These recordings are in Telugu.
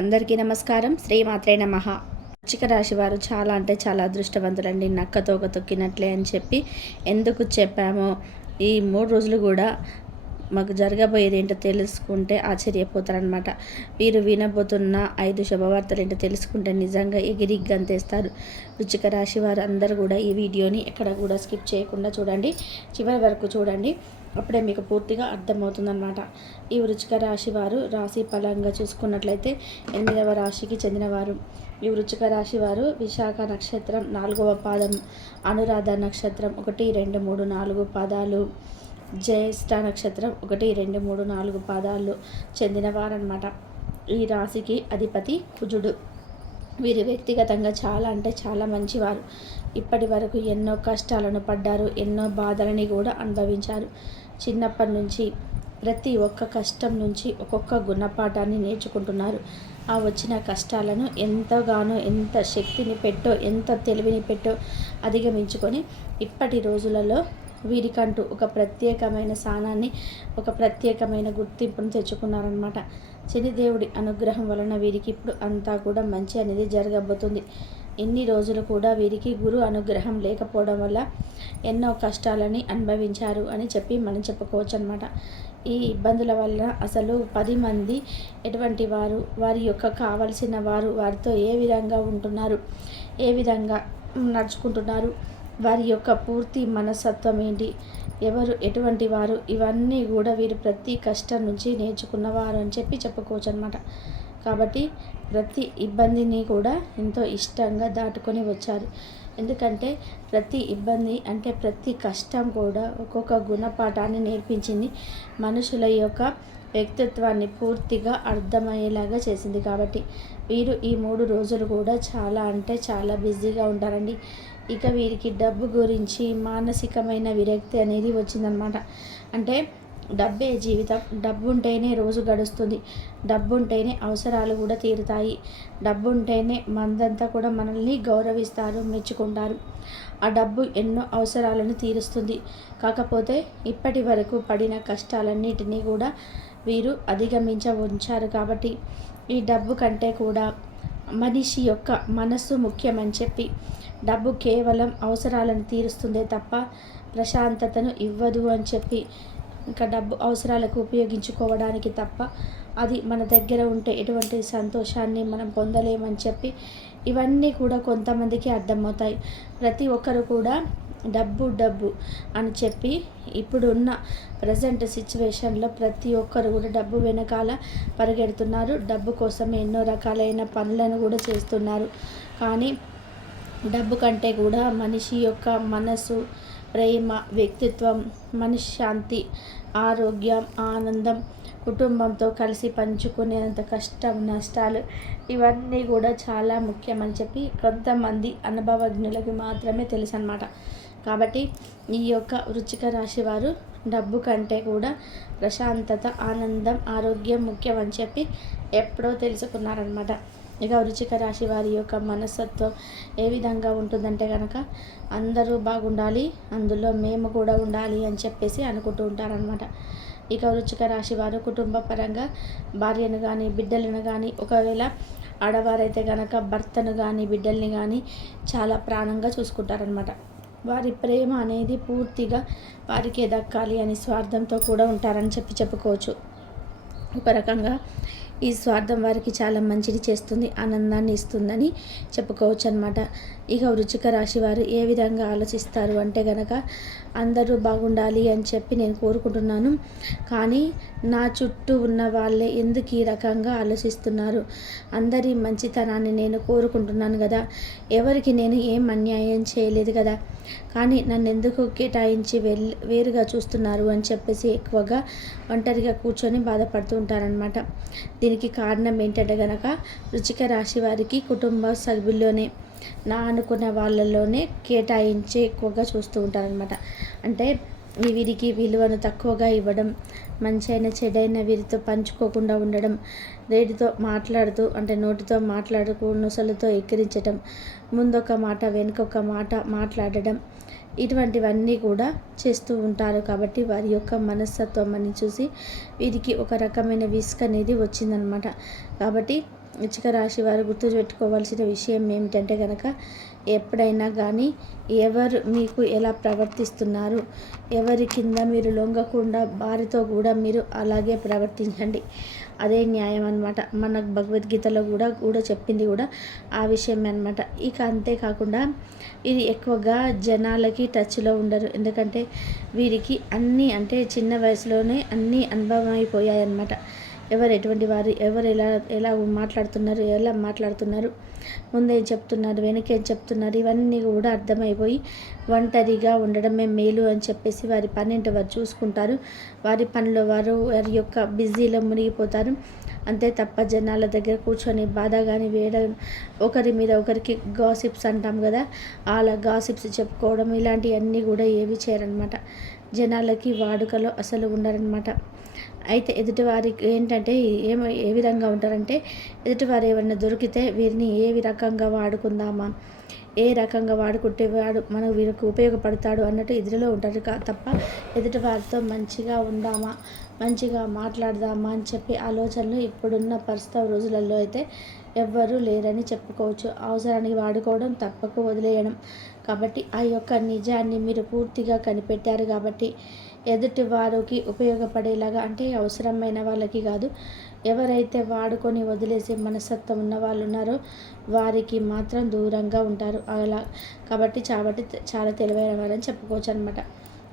అందరికీ నమస్కారం. శ్రీమాత్రే నమః. వృశ్చిక రాశి వారు చాలా అంటే చాలా అదృష్టవంతులండి. నక్కతోక తొక్కినట్లే అని చెప్పి ఎందుకు చెప్పామో ఈ 3 రోజులు కూడా మాకు జరగబోయేది ఏంటో తెలుసుకుంటే ఆశ్చర్యపోతారనమాట. వీరు వినబోతున్న 5 శుభవార్తలు ఏంటో తెలుసుకుంటే నిజంగా ఎగిరి గంతేస్తారు. వృశ్చిక రాశి వారు అందరూ కూడా ఈ వీడియోని ఎక్కడ కూడా స్కిప్ చేయకుండా చూడండి, చివరి వరకు చూడండి. అప్పుడే మీకు పూర్తిగా అర్థమవుతుందన్నమాట. ఈ వృశ్చిక రాశి వారు రాశి ఫలంగా చూసుకున్నట్లయితే 8వ రాశికి చెందినవారు. ఈ వృశ్చిక రాశి వారు విశాఖ నక్షత్రం 4వ పాదం, అనురాధ నక్షత్రం 1, 2, 3, 4 పాదాలు, జ్యేష్ఠ నక్షత్రం 1, 2, 3, 4 పాదాలు చెందినవారన్నమాట. ఈ రాశికి అధిపతి కుజుడు. వీరు వ్యక్తిగతంగా చాలా అంటే చాలా మంచివారు. ఇప్పటి వరకు ఎన్నో కష్టాలను పడ్డారు, ఎన్నో బాధలని కూడా అనుభవించారు. చిన్నప్పటి నుంచి ప్రతి ఒక్క కష్టం నుంచి ఒక్కొక్క గుణపాఠాన్ని నేర్చుకుంటున్నారు. ఆ వచ్చిన కష్టాలను ఎంతగానో, ఎంత శక్తిని పెట్టో, ఎంత తెలివిని పెట్టో అధిగమించుకొని ఇప్పటి రోజులలో వీరికంటూ ఒక ప్రత్యేకమైన స్థానాన్ని, ఒక ప్రత్యేకమైన గుర్తింపును తెచ్చుకున్నారనమాట. శనిదేవుడి అనుగ్రహం వలన వీరికి ఇప్పుడు అంతా కూడా మంచి అనేది జరగబోతుంది. ఇన్ని రోజులు కూడా వీరికి గురు అనుగ్రహం లేకపోవడం వల్ల ఎన్నో కష్టాలని అనుభవించారు అని చెప్పి మనం చెప్పుకోవచ్చు అనమాట. ఈ ఇబ్బందుల వల్ల అసలు 10 మంది ఎటువంటి వారు, వారి యొక్క కావలసిన వారు వారితో ఏ విధంగా ఉంటున్నారు, ఏ విధంగా నడుచుకుంటున్నారు, వారి యొక్క పూర్తి మనస్తత్వం ఏంటి, ఎవరు ఎటువంటి వారు, ఇవన్నీ కూడా వీరు ప్రతి కష్టం నుంచి నేర్చుకున్నవారు అని చెప్పి చెప్పుకోవచ్చు అనమాట. కాబట్టి ప్రతి ఇబ్బందిని కూడా ఎంతో ఇష్టంగా దాటుకొని వచ్చారు. ఎందుకంటే ప్రతి ఇబ్బంది అంటే ప్రతి కష్టం కూడా ఒక్కొక్క గుణపాఠాన్ని నేర్పించింది, మనుషుల యొక్క వ్యక్తిత్వాన్ని పూర్తిగా అర్థమయ్యేలాగా చేసింది. కాబట్టి వీరు ఈ 3 రోజులు కూడా చాలా అంటే చాలా బిజీగా ఉంటారండి. ఇక వీరికి డబ్బు గురించి మానసికమైన విరక్తి అనేది వచ్చిందనమాట. అంటే డబ్బే జీవితం, డబ్బు ఉంటేనే రోజు గడుస్తుంది, డబ్బు ఉంటేనే అవసరాలు కూడా తీరుతాయి, డబ్బు ఉంటేనే మందంతా కూడా మనల్ని గౌరవిస్తారు, మెచ్చుకుంటారు. ఆ డబ్బు ఎన్నో అవసరాలను తీరుస్తుంది. కాకపోతే ఇప్పటి వరకు పడిన కష్టాలన్నిటినీ కూడా వీరు ఉంచారు. కాబట్టి ఈ డబ్బు కంటే కూడా మనిషి యొక్క మనస్సు ముఖ్యమని చెప్పి, డబ్బు కేవలం అవసరాలను తీరుస్తుందే తప్ప ప్రశాంతతను ఇవ్వదు అని చెప్పి, ఇంకా డబ్బు అవసరాలకు ఉపయోగించుకోవడానికి తప్ప అది మన దగ్గర ఉంటే ఎటువంటి సంతోషాన్ని మనం పొందలేమని చెప్పి, ఇవన్నీ కూడా కొంతమందికి అర్థమవుతాయి. ప్రతి ఒక్కరు కూడా డబ్బు డబ్బు అని చెప్పి ఇప్పుడున్న ప్రజెంట్ సిచ్యువేషన్లో ప్రతి ఒక్కరు కూడా డబ్బు వెనకాల పరిగెడుతున్నారు. డబ్బు కోసం ఎన్నో రకాలైన పనులను కూడా చేస్తున్నారు. కానీ డబ్బు కంటే కూడా మనిషి యొక్క మనసు, ప్రేమ, వ్యక్తిత్వం, మనశ్శాంతి, ఆరోగ్యం, ఆనందం, కుటుంబంతో కలిసి పంచుకునేంత కష్టం, నష్టాలు, ఇవన్నీ కూడా చాలా ముఖ్యమని చెప్పి కొంతమంది అనుభవజ్ఞులకి మాత్రమే తెలుసు అన్నమాట. కాబట్టి ఈ యొక్క వృశ్చిక రాశి వారు డబ్బు కంటే కూడా ప్రశాంతత, ఆనందం, ఆరోగ్యం ముఖ్యం అని చెప్పి ఎప్పుడో తెలుసుకున్నారనమాట. ఇక వృశ్చిక రాశి వారి యొక్క మనస్తత్వం ఏ విధంగా ఉంటుందంటే కనుక, అందరూ బాగుండాలి, అందులో మేము కూడా ఉండాలి అని చెప్పేసి అనుకుంటూ ఉంటారనమాట. ఇక వృశ్చిక రాశి వారు కుటుంబ పరంగా భార్యను కానీ, బిడ్డలను కానీ, ఒకవేళ ఆడవారైతే కనుక భర్తను కానీ, బిడ్డల్ని కానీ చాలా ప్రాణంగా చూసుకుంటారనమాట. వారి ప్రేమ అనేది పూర్తిగా వారికే దక్కాలి అని స్వార్థంతో కూడా ఉంటారని చెప్పుకోవచ్చు. ఒక రకంగా ఈ స్వార్థం వారికి చాలా మంచిది చేస్తుంది, ఆనందాన్ని ఇస్తుందని చెప్పుకోవచ్చు అనమాట. ఇక వృశ్చిక రాశి వారు ఏ విధంగా ఆలోచిస్తారు అంటే కనుక, అందరూ బాగుండాలి అని చెప్పి నేను కోరుకుంటున్నాను, కానీ నా చుట్టూ ఉన్న వాళ్ళే ఎందుకు ఈ రకంగా ఆలోచిస్తున్నారు, అందరి మంచితనాన్ని నేను కోరుకుంటున్నాను కదా, ఎవరికి నేను ఏం అన్యాయం చేయలేదు కదా, కానీ నన్ను ఎందుకు కేటాయించి వేరుగా చూస్తున్నారు అని చెప్పేసి ఎక్కువగా ఒంటరిగా కూర్చొని బాధపడుతూ ఉంటారనమాట. దీనికి కారణం ఏంటంటే కనుక, వృశ్చిక రాశి వారికి కుటుంబ సభ్యుల్లోనే, నా అనుకున్న వాళ్ళలోనే కేటాయించి ఎక్కువగా చూస్తూ ఉంటారనమాట. అంటే వీరికి విలువను తక్కువగా ఇవ్వడం, మంచైన చెడైన వీరితో పంచుకోకుండా ఉండడం, రేటితో మాట్లాడుతూ అంటే నోటితో మాట్లాడుతూ నొసలుతో ఎక్కిరించడం, ముందొక మాట వెనుకొక మాట మాట్లాడడం, ఇటువంటివన్నీ కూడా చేస్తూ ఉంటారు. కాబట్టి వారి యొక్క మనస్తత్వం అని చూసి వీరికి ఒక రకమైన విసుగు అనేది వచ్చిందనమాట. కాబట్టి వృశ్చిక రాశి వారు గుర్తుపెట్టుకోవాల్సిన విషయం ఏమిటంటే కనుక, ఎప్పుడైనా కానీ ఎవరు మీకు ఎలా ప్రవర్తిస్తున్నారు, ఎవరి కింద మీరు లొంగకుండా వారితో కూడా మీరు అలాగే ప్రవర్తించండి. అదే న్యాయం అనమాట. మనకు భగవద్గీతలో కూడా చెప్పింది కూడా ఆ విషయమే అనమాట. ఇక అంతేకాకుండా ఇది ఎక్కువగా జనాలకి టచ్లో ఉండరు. ఎందుకంటే వీరికి అన్నీ అంటే చిన్న వయసులోనే అన్నీ అనుభవం అయిపోయాయన్నమాట. ఎవరు ఎటువంటి వారు, ఎవరు ఎలా మాట్లాడుతున్నారు, ముందేం చెప్తున్నారు, వెనకేం చెప్తున్నారు, ఇవన్నీ కూడా అర్థమైపోయి ఒంటరిగా ఉండడమే మేలు అని చెప్పేసి వారి పనింటి వారు చూసుకుంటారు. వారి పనిలో వారి యొక్క బిజీలో మునిగిపోతారు. అంతే తప్ప జనాల దగ్గర కూర్చొని బాధ కానీ వేయడం, ఒకరి మీద ఒకరికి గాసిప్స్ అంటాం కదా, అలా గాసిప్స్ చెప్పుకోవడం ఇలాంటివన్నీ కూడా ఏవి చేయరనమాట. జనాలకి వాడుకలో అసలు ఉండరనమాట. అయితే ఎదుటివారికి ఏంటంటే ఏ విధంగా ఉంటారంటే, ఎదుటివారు ఏమన్నా దొరికితే వీరిని ఏ రకంగా వాడుకుందామా, ఏ రకంగా వాడుకుంటే మనకు వీరికి ఉపయోగపడతాడు అన్నట్టు ఎదురులో ఉంటారు తప్ప ఎదుటివారితో మంచిగా ఉందామా, మంచిగా మాట్లాడదామా అని చెప్పి ఆలోచనలు ఇప్పుడున్న ప్రస్తుత రోజులలో అయితే ఎవ్వరూ లేరని చెప్పుకోవచ్చు. అవసరానికి వాడుకోవడం, తప్పకు వదిలేయడం. కాబట్టి ఆ యొక్క నిజాన్ని మీరు పూర్తిగా కనిపెట్టారు కాబట్టి ఎదుటి వారికి ఉపయోగపడేలాగా, అంటే అవసరమైన వాళ్ళకి కాదు, ఎవరైతే వాడుకొని వదిలేసే మనస్తత్వం ఉన్న వాళ్ళు ఉన్నారో వారికి మాత్రం దూరంగా ఉంటారు. అలా కాబట్టి చాలా తెలివైన వాళ్ళని చెప్పుకోవచ్చు అనమాట.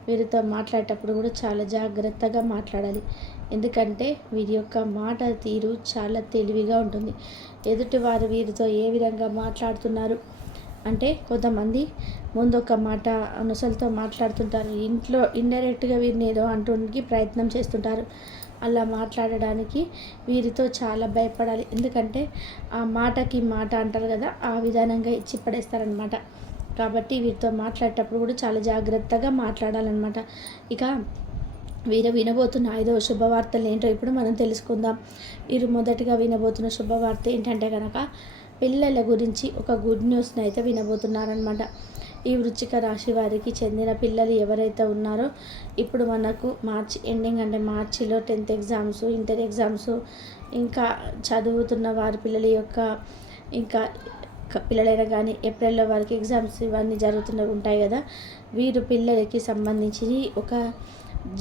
వీరితో మాట్లాడేటప్పుడు కూడా చాలా జాగ్రత్తగా మాట్లాడాలి. ఎందుకంటే వీరి యొక్క మాట తీరు చాలా తెలివిగా ఉంటుంది. ఎదుటివారు వీరితో ఏ విధంగా మాట్లాడుతున్నారు అంటే, కొంతమంది ముందు ఒక మాట నొసలతో మాట్లాడుతుంటారు, ఇంట్లో ఇండైరెక్ట్గా వీరిని ఏదో అంటానికి ప్రయత్నం చేస్తుంటారు. అలా మాట్లాడడానికి వీరితో చాలా భయపడాలి. ఎందుకంటే ఆ మాటకి మాట అంటారు కదా, ఆ విధానంగా ఇచ్చి పడేస్తారనమాట. కాబట్టి వీరితో మాట్లాడేటప్పుడు కూడా చాలా జాగ్రత్తగా మాట్లాడాలన్నమాట. ఇక వీరు వినబోతున్న 5వ శుభవార్తలు ఏంటో ఇప్పుడు మనం తెలుసుకుందాం. వీరు మొదటిగా వినబోతున్న శుభవార్త ఏంటంటే కనుక, పిల్లల గురించి ఒక గుడ్ న్యూస్ని అయితే వినబోతున్నారనమాట. ఈ వృశ్చిక రాశి వారికి చెందిన పిల్లలు ఎవరైతే ఉన్నారో, ఇప్పుడు మనకు మార్చి ఎండింగ్ అంటే మార్చిలో 10th ఎగ్జామ్స్, ఇంటర్ ఎగ్జామ్స్, ఇంకా చదువుతున్న వారి పిల్లల యొక్క ఇంకా పిల్లలైనా కానీ ఏప్రిల్లో వారికి ఎగ్జామ్స్ ఇవన్నీ ఉంటాయి కదా, వీరు పిల్లలకి సంబంధించి ఒక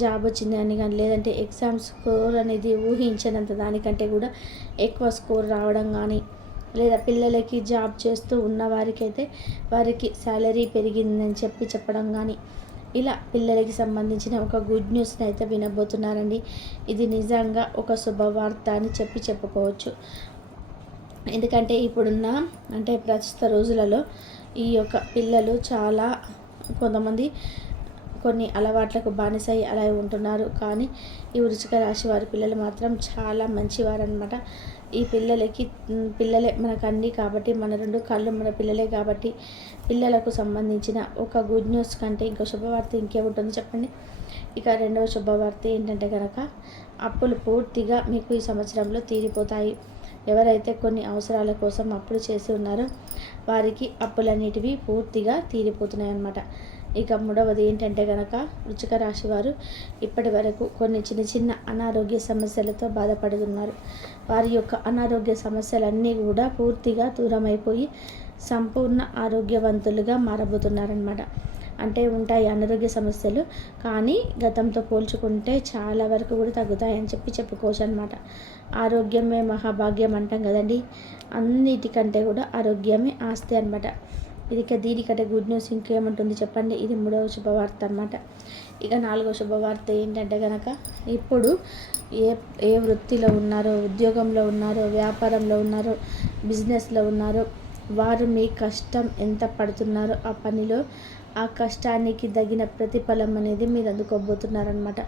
జాబ్ వచ్చిందని కానీ, లేదంటే ఎగ్జామ్ స్కోర్ అనేది ఊహించినంత దానికంటే కూడా ఎక్కువ స్కోర్ రావడం కానీ, లేదా పిల్లలకి జాబ్ చేస్తూ ఉన్న వారికైతే వారికి శాలరీ పెరిగిందని చెప్పడం కానీ, ఇలా పిల్లలకి సంబంధించిన ఒక గుడ్ న్యూస్ని అయితే వినబోతున్నారండి. ఇది నిజంగా ఒక శుభవార్త అని చెప్పుకోవచ్చు. ఎందుకంటే ఇప్పుడున్న అంటే ప్రస్తుత రోజులలో ఈ యొక్క పిల్లలు చాలా కొంతమంది కొన్ని అలవాట్లకు బానిసై అలా ఉంటున్నారు. కానీ ఈ వృశ్చిక రాశి వారి పిల్లలు మాత్రం చాలా మంచివారు అనమాట. ఈ పిల్లలే మనకు అన్నీ కాబట్టి, మన 2 కళ్ళు మన పిల్లలే కాబట్టి, పిల్లలకు సంబంధించిన ఒక గుడ్ న్యూస్ కంటే ఇంకో శుభవార్త ఇంకేముంటుందో చెప్పండి. ఇక 2వ శుభవార్త ఏంటంటే కనుక, అప్పులు పూర్తిగా మీకు ఈ సంవత్సరంలో తీరిపోతాయి. ఎవరైతే కొన్ని అవసరాల కోసం అప్పులు చేసి ఉన్నారో వారికి అప్పులన్నిటివి పూర్తిగా తీరిపోతున్నాయి అన్నమాట. ఇక 3వది ఏంటంటే కనుక, వృశ్చిక రాశి వారు ఇప్పటి వరకు కొన్ని చిన్న అనారోగ్య సమస్యలతో బాధపడుతున్నారు. వారి యొక్క అనారోగ్య సమస్యలన్నీ కూడా పూర్తిగా దూరమైపోయి సంపూర్ణ ఆరోగ్యవంతులుగా మారబోతున్నారనమాట. అంటే ఉంటాయి అనారోగ్య సమస్యలు, కానీ గతంతో పోల్చుకుంటే చాలా వరకు కూడా తగ్గుతాయని చెప్పుకోవచ్చు అనమాట. ఆరోగ్యమే మహాభాగ్యం అంటాం కదండి, అన్నిటికంటే కూడా ఆరోగ్యమే ఆస్తి అనమాట. దీనికంటే గుడ్ న్యూస్ ఇంకేముంటుంది చెప్పండి. ఇది 3వ శుభవార్త అనమాట. ఇక 4వ శుభవార్త ఏంటంటే కనుక, ఇప్పుడు ఏ వృత్తిలో ఉన్నారో, ఉద్యోగంలో ఉన్నారో, వ్యాపారంలో ఉన్నారో, బిజినెస్లో ఉన్నారో, వారు మీ కష్టం ఎంత పడుతున్నారో ఆ పనిలో ఆ కష్టానికి తగిన ప్రతిఫలం అనేది మీరు అందుకోబోతున్నారనమాట.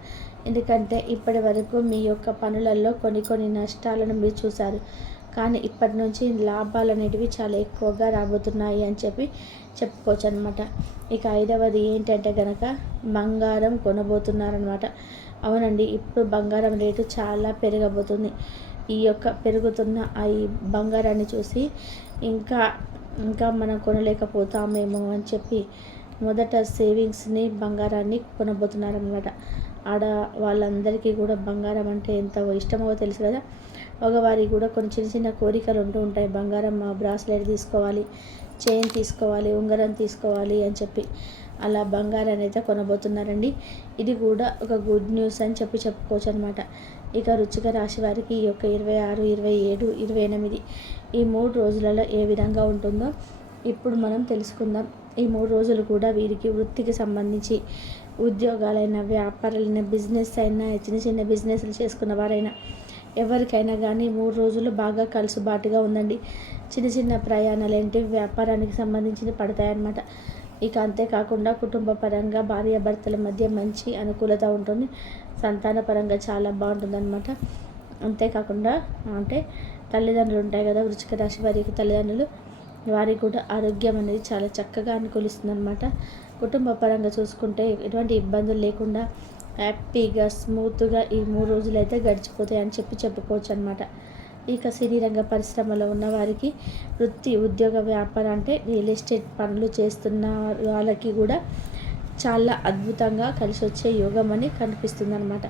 ఎందుకంటే ఇప్పటి వరకు మీ యొక్క పనులలో కొన్ని నష్టాలను మీరు చూశారు. కానీ ఇప్పటి నుంచి లాభాలు అనేటివి చాలా ఎక్కువగా రాబోతున్నాయి అని చెప్పుకోవచ్చు అనమాట. ఇక 5వది ఏంటంటే కనుక, బంగారం కొనబోతున్నారనమాట. అవునండి, ఇప్పుడు బంగారం రేటు చాలా పెరగబోతుంది. ఈ యొక్క పెరుగుతున్న ఈ బంగారాన్ని చూసి ఇంకా మనం కొనలేకపోతామేమో అని చెప్పి మొదట సేవింగ్స్ని బంగారాన్ని కొనబోతున్నారనమాట. వాళ్ళందరికీ కూడా బంగారం అంటే ఎంత ఇష్టమో తెలుసు కదా. మగవారికి కూడా కొన్ని చిన్న చిన్న కోరికలు ఉంటూ ఉంటాయి. బంగారం బ్రాస్లెట్ తీసుకోవాలి, చైన్ తీసుకోవాలి, ఉంగరం తీసుకోవాలి అని చెప్పి అలా బంగారాన్ని అయితే కొనబోతున్నారండి. ఇది కూడా ఒక గుడ్ న్యూస్ అని చెప్పుకోవచ్చు అనమాట. ఇక వృశ్చిక రాశి వారికి ఈ యొక్క 26, 27, 28 ఈ 3 రోజులలో ఏ విధంగా ఉంటుందో ఇప్పుడు మనం తెలుసుకుందాం. ఈ 3 రోజులు కూడా వీరికి వృత్తికి సంబంధించి ఉద్యోగాలైనా, వ్యాపారాలైనా, బిజినెస్ అయినా, చిన్న చిన్న బిజినెస్లు చేసుకున్న వారైనా ఎవరికైనా కానీ 3 రోజులు బాగా కలుసుబాటుగా ఉందండి. చిన్న చిన్న ప్రయాణాలు ఏంటి వ్యాపారానికి సంబంధించి పడతాయన్నమాట. ఇక అంతేకాకుండా కుటుంబ పరంగా భార్యాభర్తల మధ్య మంచి అనుకూలత ఉంటుంది. సంతాన పరంగా చాలా బాగుంటుందన్నమాట. అంతేకాకుండా అంటే తల్లిదండ్రులు ఉంటాయి కదా, వృశ్చిక రాశి వారికి తల్లిదండ్రులు, వారికి కూడా ఆరోగ్యం అనేది చాలా చక్కగా అనుకూలిస్తుందన్నమాట. కుటుంబ పరంగా చూసుకుంటే ఎటువంటి ఇబ్బందులు లేకుండా హ్యాపీగా స్మూత్గా ఈ 3 రోజులు అయితే గడిచిపోతాయని చెప్పుకోవచ్చు అనమాట. ఇక సినీ రంగ పరిశ్రమలో ఉన్న వారికి వృత్తి, ఉద్యోగ, వ్యాపారం అంటే రియల్ ఎస్టేట్ పనులు చేస్తున్న వాళ్ళకి కూడా చాలా అద్భుతంగా కలిసి వచ్చే యోగం అని కనిపిస్తుంది అనమాట.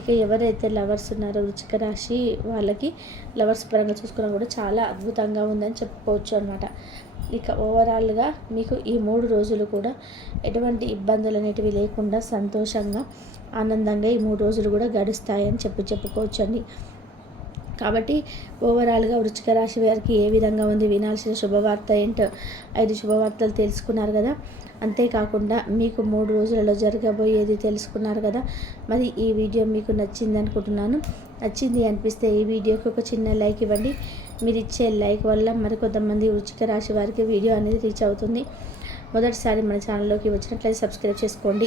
ఇక ఎవరైతే లవర్స్ ఉన్నారో వృశ్చిక రాశి వాళ్ళకి లవర్స్ పరంగా చూసుకున్నా కూడా చాలా అద్భుతంగా ఉందని చెప్పుకోవచ్చు అనమాట. ఇక ఓవరాల్గా మీకు ఈ 3 రోజులు కూడా ఎటువంటి ఇబ్బందులు అనేటివి లేకుండా సంతోషంగా, ఆనందంగా ఈ 3 రోజులు కూడా గడుస్తాయని చెప్పుకోవచ్చు అండి. కాబట్టి ఓవరాల్గా వృశ్చిక రాశి వారికి ఏ విధంగా ఉంది, వినాల్సిన శుభవార్త ఏంటో 5 శుభవార్తలు తెలుసుకున్నారు కదా. అంతేకాకుండా మీకు 3 రోజులలో జరగబోయేది తెలుసుకున్నారు కదా. మరి ఈ వీడియో మీకు నచ్చింది అనుకుంటున్నాను. నచ్చింది అనిపిస్తే ఈ వీడియోకి ఒక చిన్న లైక్ ఇవ్వండి. మీరు ఇచ్చే లైక్ వల్ల మరికొంతమంది వృశ్చిక రాశి వారికి వీడియో అనేది రీచ్ అవుతుంది. మొదటిసారి మన ఛానల్లోకి వచ్చినట్లయితే సబ్స్క్రైబ్ చేసుకోండి.